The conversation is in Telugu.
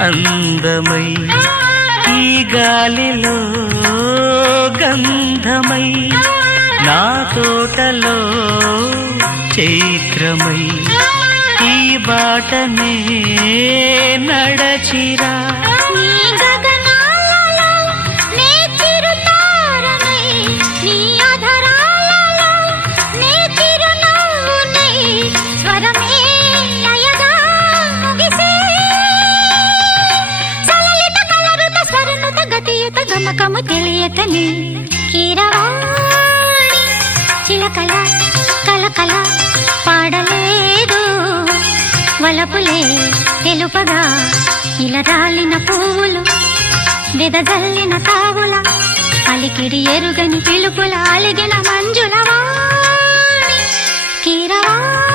అందమై ఈ గాలిలో గంధమై నా తోటలో చైత్రమై ఈ బాటనే నడచిరా గమకము తెలియతని కీరవాణి చిలకల కలకల పాడలేదు వలపులే తెలుపగా ఇలా రాలిన పువ్వులు వెదజల్లిన తావుల అలికిడి ఎరుగని పిలుపుల అలిగిన మంజుల వాణి కీరవాణి